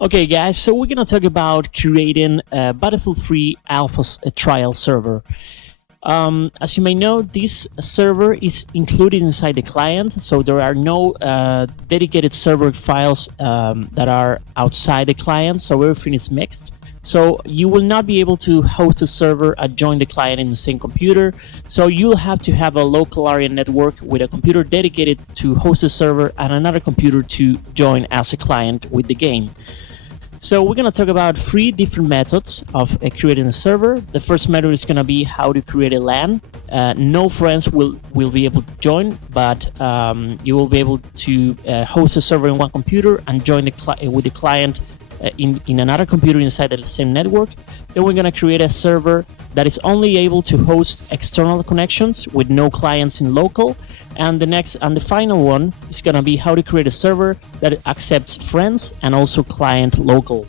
Okay, guys, so we're gonna talk about creating a Battlefield 3 Alpha trial server. As you may know, this server is included inside the client, so there are no dedicated server files that are outside the client, so everything is mixed. So you will not be able to host a server and join the client in the same computer. So you'll have to have a local area network with a computer dedicated to host a server and another computer to join as a client with the game. So we're going to talk about 3 different methods of creating a server. The first method is going to be how to create a LAN. No friends will be able to join, but you will be able to host a server in one computer and join with the client in another computer inside the same network. Then we're going to create a server that is only able to host external connections with no clients in local. And the final one is going to be how to create a server that accepts friends and also client local.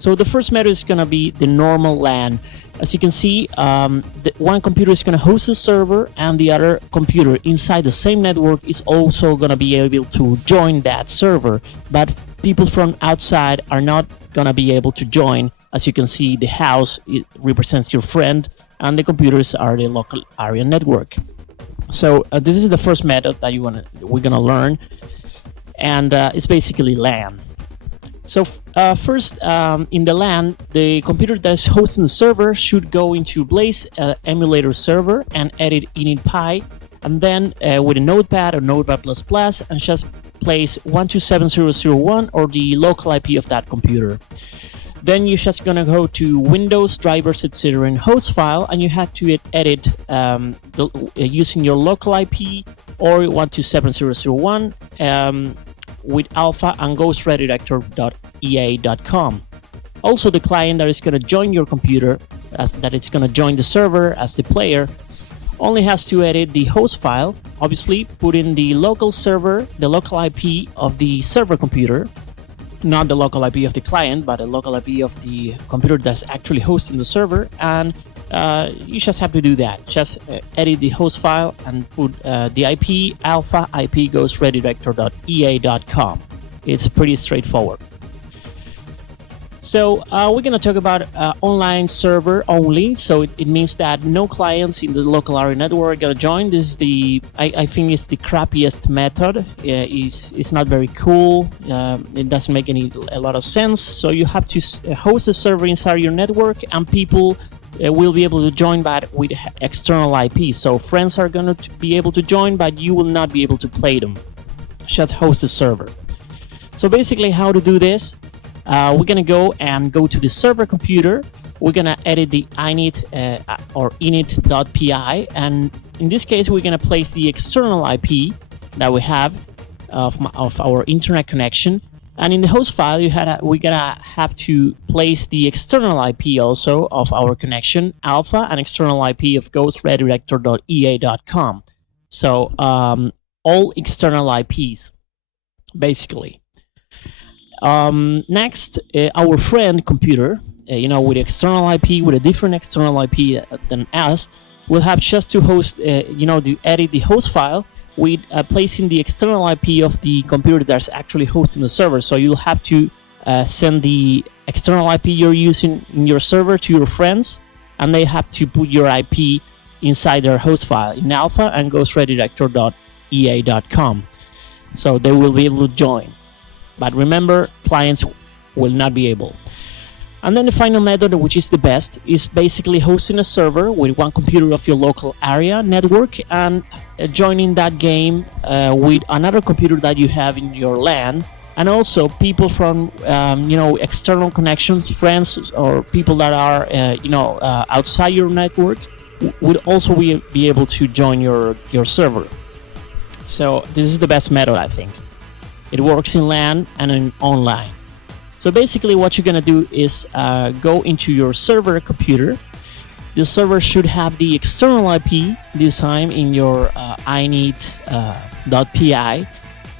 So the first method is going to be the normal LAN. As you can see, one computer is going to host the server and the other computer inside the same network is also going to be able to join that server. But people from outside are not going to be able to join. As you can see, the house it represents your friend and the computers are the local area network. So this is the first method that we're gonna learn, and it's basically LAN. So first, in the LAN, the computer that's hosting the server should go into Blaze emulator server and edit init.py, and then with a notepad or notepad++, and just place 127.0.0.1 or the local IP of that computer. Then you're just gonna go to Windows drivers etc. in host file, and you have to edit using your local IP or 127.0.0.1 with alpha and ghostredirector.ea.com. Also, the client that is gonna join your computer, that it's gonna join the server as the player, only has to edit the host file. Obviously, put in the local server, the local IP of the server computer. Not the local IP of the client, but the local IP of the computer that's actually hosting the server, and you just have to do that. Just edit the host file and put the IP alpha IP ghostredirector.ea.com. It's pretty straightforward. So we're going to talk about online server only. So it means that no clients in the local area network are going to join. This is I think it's the crappiest method. It's not very cool. It doesn't make a lot of sense. So you have to host a server inside your network, and people will be able to join that with external IP. So friends are going to be able to join, but you will not be able to play them. Just host a server. So basically, how to do this? We're gonna go to the server computer. We're gonna edit the init or init.py, and in this case we're gonna place the external IP that we have of our internet connection, and in the host file we're gonna have to place the external IP also of our connection alpha and external IP of ghostredirector.ea.com. So all external IPs basically. Next, our friend computer, with external IP, with a different external IP than us, will have just to host, to edit the host file with placing the external IP of the computer that's actually hosting the server. So you'll have to send the external IP you're using in your server to your friends, and they have to put your IP inside their host file in alpha and ghostredirector.ea.com. So they will be able to join. But remember, clients will not be able. And then the final method, which is the best, is basically hosting a server with one computer of your local area network and joining that game with another computer that you have in your LAN. And also people from external connections, friends or people that are outside your network would also be able to join your server. So this is the best method, I think. It works in LAN and in online. So basically what you're gonna do is go into your server computer. The server should have the external IP this time in your init.py,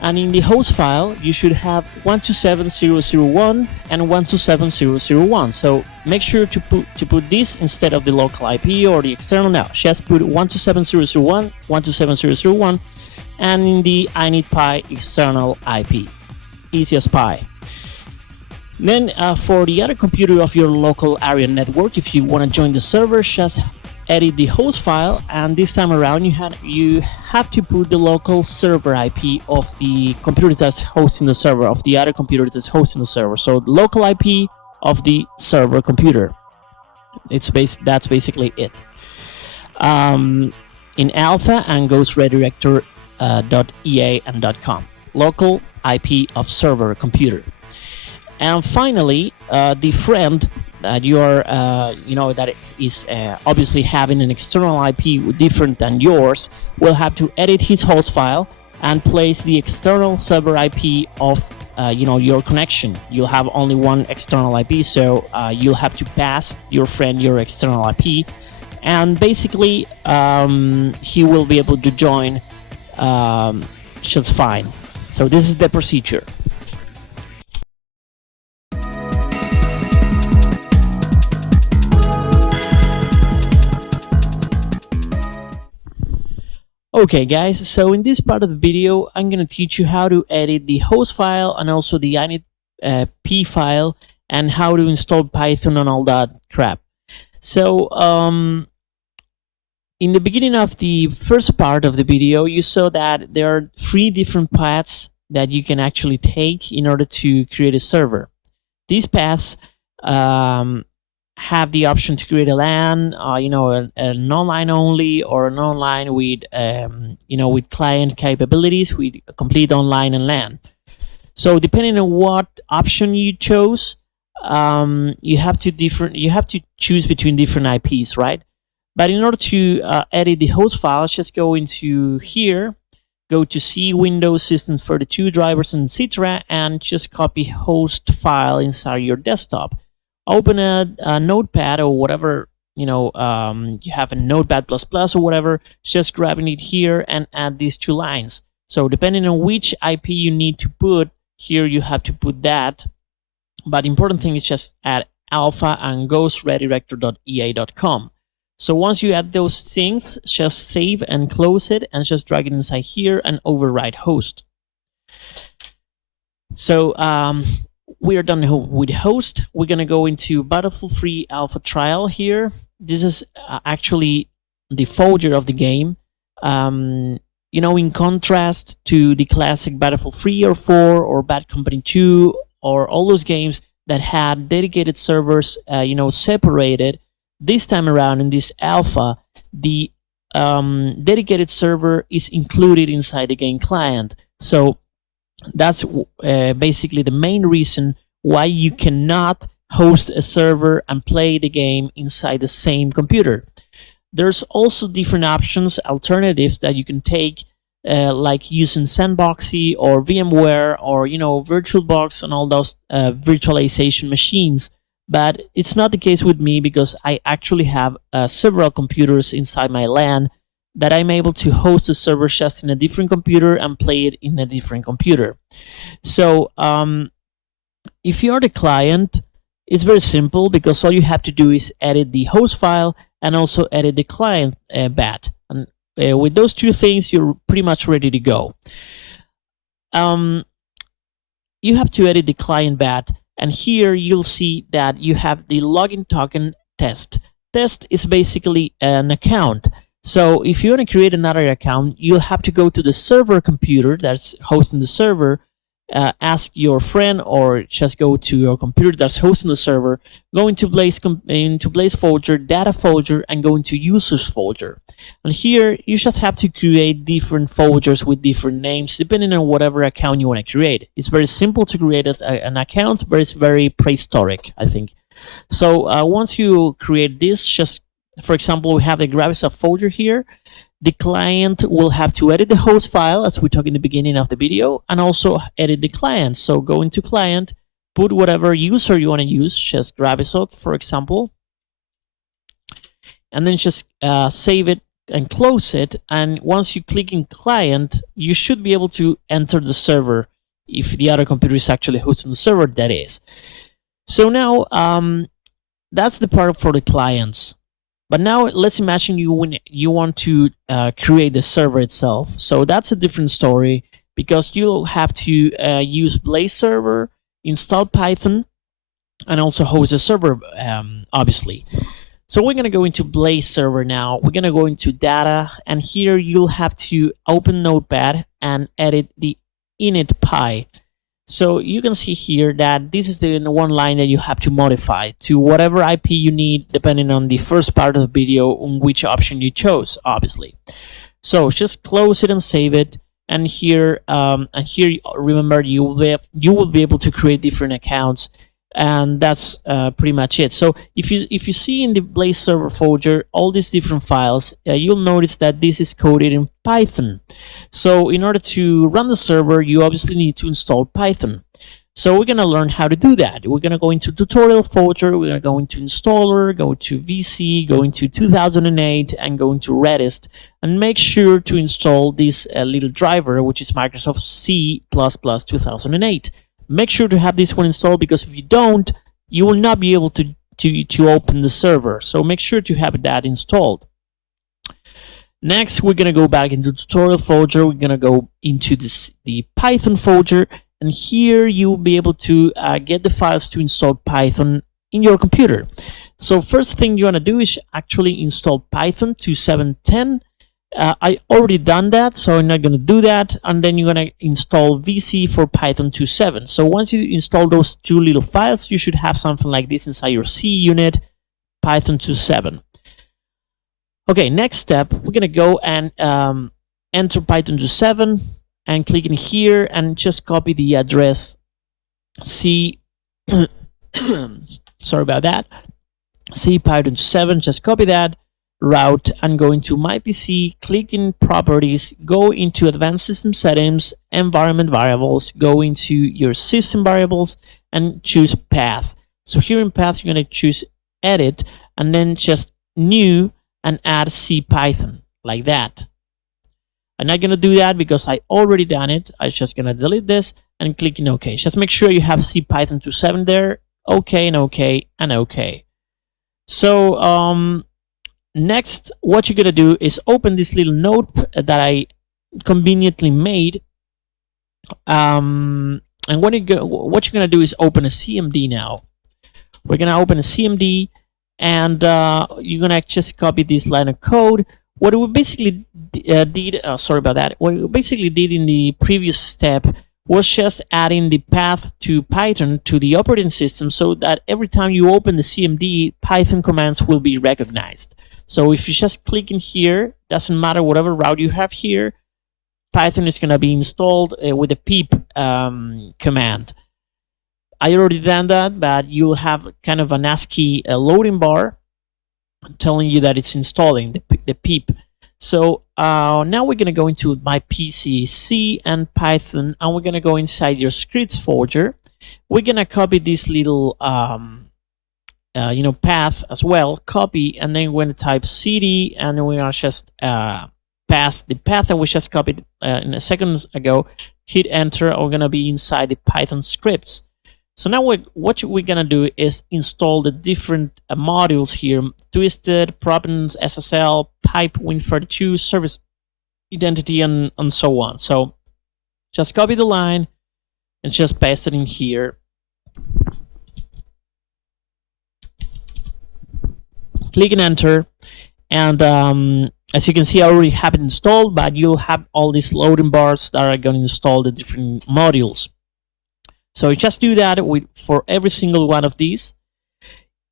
and in the host file you should have 127.0.0.1 and 127.0.0.1. So make sure to put this instead of the local IP or the external. Now just put 127.0.0.1, 127.0.0.1, and in the init.py external IP. Easy as pie. Then for the other computer of your local area network, if you want to join the server, just edit the host file, and this time around you have to put the local server IP of the computer that's hosting the server, of the other computer that's hosting the server. So the local IP of the server computer. That's basically it. In alpha and goes redirector .ea and .com, local IP of server computer. And finally, the friend that you are, that is obviously having an external IP different than yours, will have to edit his host file and place the external server IP of your connection. You'll have only one external IP, so you'll have to pass your friend your external IP, and basically he will be able to join just fine. So this is the procedure. Okay guys, so in this part of the video I'm going to teach you how to edit the host file and also the init file, and how to install Python and all that crap. So in the beginning of the first part of the video, you saw that there are 3 different paths that you can actually take in order to create a server. These paths have the option to create a LAN, an online only, or an online with, with client capabilities, with complete online and LAN. So depending on what option you chose, you have to choose between different IPs, right? But in order to edit the host files, just go into here, go to C, Windows, System32, drivers, and etc., and just copy host file inside your desktop. Open a notepad or whatever, you have a notepad ++ or whatever, just grabbing it here and add these 2 lines. So depending on which IP you need to put, here you have to put that. But the important thing is just add alpha and goes redirector.ea.com. So once you add those things, just save and close it and just drag it inside here and override host. So we are done with host. We're going to go into Battlefield 3 Alpha Trial here. This is actually the folder of the game. In contrast to the classic Battlefield 3 or 4 or Bad Company 2 or all those games that had dedicated servers, separated, this time around in this alpha, the dedicated server is included inside the game client. So that's basically the main reason why you cannot host a server and play the game inside the same computer. There's also different options, alternatives that you can take, like using Sandboxy or VMware or VirtualBox and all those virtualization machines. But it's not the case with me, because I actually have several computers inside my LAN that I'm able to host a server just in a different computer and play it in a different computer. So if you're the client, it's very simple, because all you have to do is edit the host file and also edit the client bat. And with those 2 things, you're pretty much ready to go. You have to edit the client bat, and here you'll see that you have the login token test. Test is basically an account. So if you want to create another account, you'll have to go to the server computer that's hosting the server, ask your friend, or just go to your computer that's hosting the server, go into Blaze folder, data folder, and go into users folder. And here you just have to create different folders with different names depending on whatever account you want to create. It's very simple to create an account, but it's very prehistoric, I think. So once you create this, just for example, we have the WarBeast folder here. The client will have to edit the host file, as we talked in the beginning of the video, and also edit the client. So go into client, put whatever user you want to use, just WarBeast, for example, and then just save it and close it. And once you click in client, you should be able to enter the server, if the other computer is actually hosting the server, that is. So now that's the part for the clients. But now let's imagine you want to create the server itself. So that's a different story, because you'll have to use Blaze server, install Python, and also host a server, obviously. So we're going to go into Blaze server now. We're going to go into data, and here you'll have to open Notepad and edit the init pi. So you can see here that this is the one line that you have to modify to whatever IP you need, depending on the first part of the video on which option you chose, obviously. So just close it and save it. And here, remember, you will be able to create different accounts, and that's pretty much it. So if you see in the Blaze server folder all these different files, you'll notice that this is coded in Python. So in order to run the server, you obviously need to install Python. So we're going to learn how to do that. We're going to go into tutorial folder, we're going to go into installer, go to VC, go into 2008, and go into Redist, and make sure to install this little driver, which is Microsoft C++ 2008. Make sure to have this one installed, because if you don't, you will not be able to open the server. So make sure to have that installed. Next, we're going to go back into tutorial folder. We're going to go into the Python folder, and here you will be able to get the files to install Python in your computer. So first thing you want to do is actually install Python 2.7.10. I already done that, so I'm not going to do that. And then you're going to install VC for Python 2.7. So once you install those two little files, you should have something like this inside your C unit, Python 2.7. Okay, next step, we're going to go and enter Python 2.7 and click in here and just copy the address C. Sorry about that. C Python 2.7, just copy that route and go into My PC, click in Properties, go into Advanced System Settings, Environment Variables, go into your System Variables, and choose Path. So here in Path, you're going to choose Edit, and then just New, and add CPython, like that. I'm not going to do that because I already done it. I'm just going to delete this and click in OK. Just make sure you have CPython 2.7 there. OK and OK and OK. So next, what you're going to do is open this little note that I conveniently made. And what you're going to do is open a CMD now. We're going to open a CMD, and you're going to just copy this line of code. What we basically sorry about that. What we basically did in the previous step was just adding the path to Python to the operating system, so that every time you open the CMD, Python commands will be recognized. So if you just click in here, doesn't matter whatever route you have here, Python is going to be installed with the pip command. I already done that, but you'll have kind of an ASCII loading bar telling you that it's installing the pip. So now we're going to go into My PC, C, and Python, and we're going to go inside your scripts folder. We're going to copy this little path as well, copy, and then we're going to type cd, and then we're going to just pass the path that we just copied in a second ago, hit enter, and we're going to be inside the Python scripts. So now what we're going to do is install the different modules here: Twisted, Provenance, SSL, Pipe, Win32, Service Identity, and so on. So just copy the line and just paste it in here. Click and enter. And as you can see, I already have it installed, but you'll have all these loading bars that are going to install the different modules. So you just do that for every single one of these.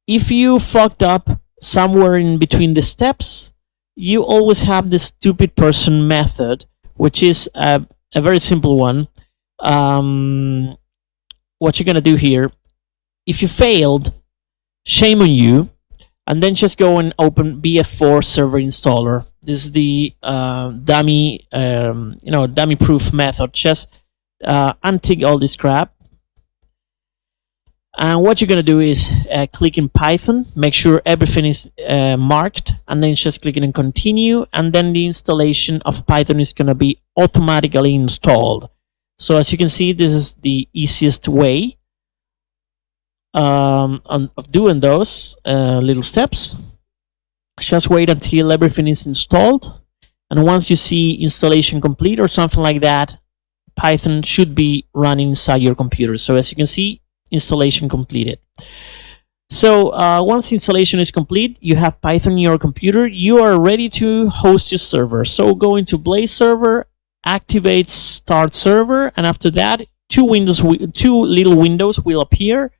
If you fucked up somewhere in between the steps, you always have the stupid person method, which is a very simple one. What you're going to do here, if you failed, shame on you, and then just go and open BF4 server installer. This is the dummy, dummy-proof method. Just untick all this crap. And what you're going to do is click in Python, make sure everything is marked, and then just click in continue, and then the installation of Python is going to be automatically installed. So as you can see, this is the easiest way of doing those little steps. Just wait until everything is installed, and once you see installation complete or something like that, Python should be running inside your computer. So as you can see, installation completed. So once installation is complete, you have Python in your computer, you are ready to host your server. So go into Blaze server, activate start server, and after that, two little windows will appear,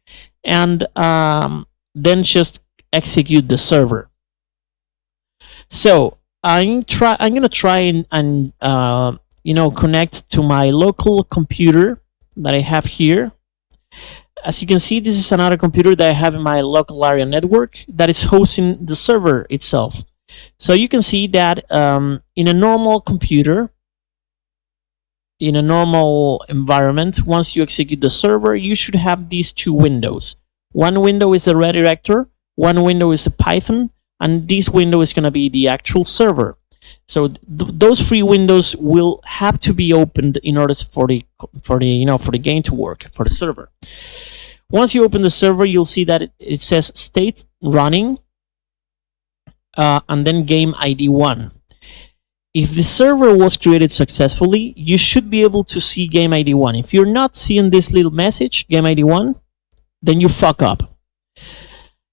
and then just execute the server. So I'm gonna try and connect to my local computer that I have here. As you can see, this is another computer that I have in my local area network that is hosting the server itself. So you can see that in a normal computer, in a normal environment, once you execute the server, you should have these two windows. One window is the redirector, one window is the Python, and this window is going to be the actual server. So those three windows will have to be opened in order for the game to work, for the server. Once you open the server, you'll see that it says state running, and then game ID 1. If the server was created successfully, you should be able to see game ID 1. If you're not seeing this little message, game ID 1, then you fuck up.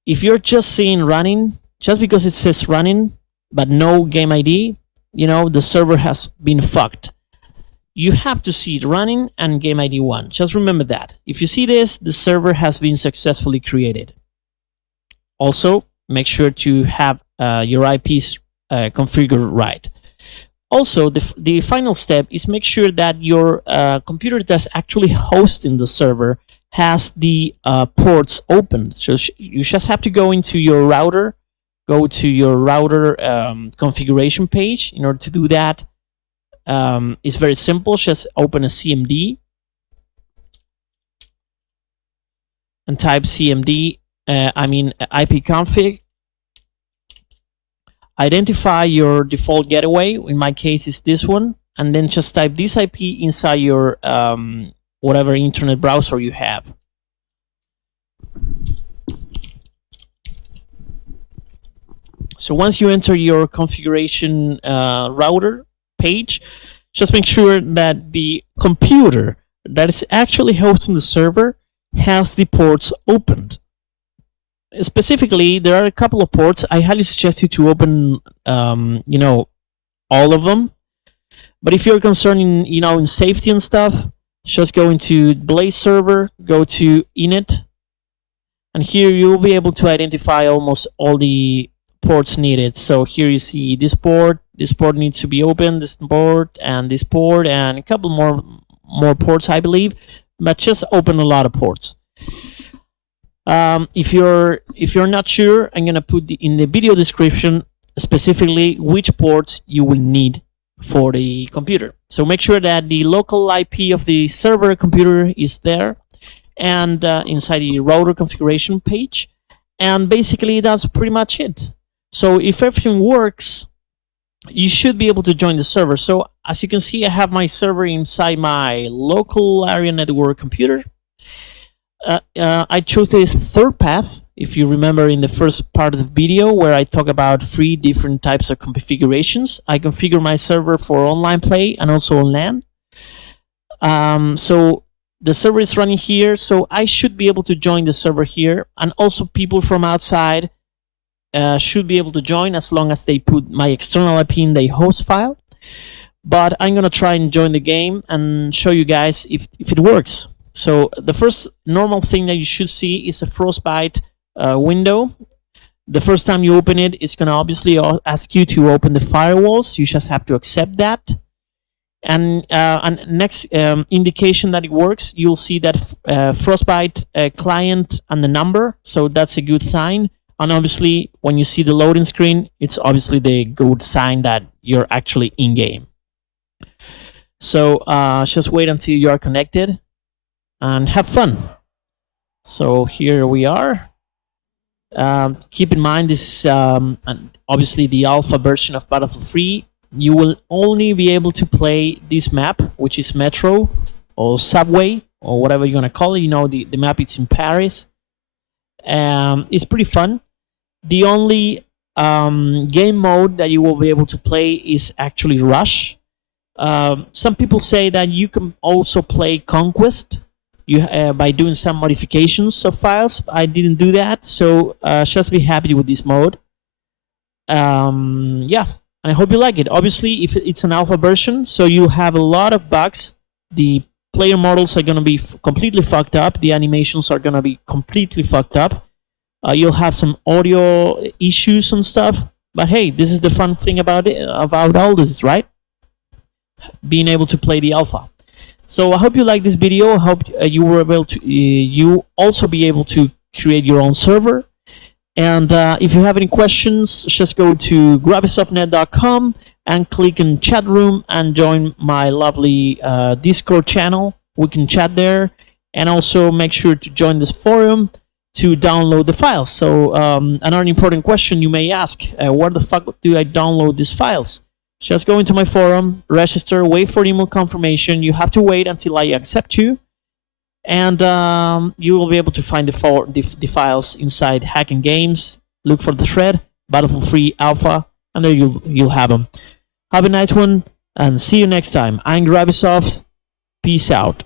If you're just seeing running, just because it says running, but no game ID, the server has been fucked. You have to see it running and game ID 1. Just remember that. If you see this, the server has been successfully created. Also, make sure to have your IPs configured right. Also, the final step is make sure that your computer that's actually hosting the server has the ports open. So you just have to go into your router, go to your router configuration page. In order to do that, it's very simple. Just open a CMD and type CMD, ipconfig. Identify your default gateway. In my case, it's this one. And then just type this IP inside your whatever internet browser you have. So once you enter your configuration router page, just make sure that the computer that is actually hosting the server has the ports opened. Specifically, there are a couple of ports. I highly suggest you to open, all of them. But if you're concerned in safety and stuff, just go into Blaze server, go to init, and here you will be able to identify almost all the ports needed. So here you see this port needs to be open, this port, and a couple more ports, I believe. But just open a lot of ports. If you're not sure, I'm gonna put in the video description specifically which ports you will need for the computer. So make sure that the local IP of the server computer is there, and inside the router configuration page. And basically, that's pretty much it. So if everything works, you should be able to join the server. So as you can see, I have my server inside my local area network computer. I chose this third path, if you remember in the first part of the video where I talk about 3 different types of configurations. I configure my server for online play and also on LAN. So the server is running here, so I should be able to join the server here, and also people from outside should be able to join as long as they put my external IP in the host file. But I'm gonna try and join the game and show you guys if it works. So the first normal thing that you should see is a Frostbite window. The first time you open it, it's going to obviously ask you to open the firewalls. You just have to accept that. And next indication that it works, you'll see that Frostbite client and the number. So that's a good sign. And obviously, when you see the loading screen, it's obviously the good sign that you're actually in-game. So just wait until you are connected and have fun. So here we are. Keep in mind, this is obviously the alpha version of Battlefield 3. You will only be able to play this map, which is Metro or Subway or whatever you're gonna call it. The map is in Paris. It's pretty fun. The only game mode that you will be able to play is actually Rush. Some people say that you can also play Conquest. by doing some modifications of files. I didn't do that, so just be happy with this mode. Yeah, and I hope you like it. Obviously, if it's an alpha version, so you have a lot of bugs. The player models are going to be completely fucked up. The animations are going to be completely fucked up. You'll have some audio issues and stuff. But hey, this is the fun thing about it, about all this, right? Being able to play the alpha. So I hope you like this video. I hope you were able to you also be able to create your own server. And if you have any questions, just go to grabbysoftnet.com and click on chat room and join my lovely Discord channel. We can chat there, and also make sure to join this forum to download the files. So another important question you may ask, where the fuck do I download these files? Just go into my forum, register, wait for email confirmation. You have to wait until I accept you, and you will be able to find the files inside Hacking Games. Look for the thread, Battlefield 3 Alpha, and there you'll have them. Have a nice one, and see you next time. I'm Grabbysoft. Peace out.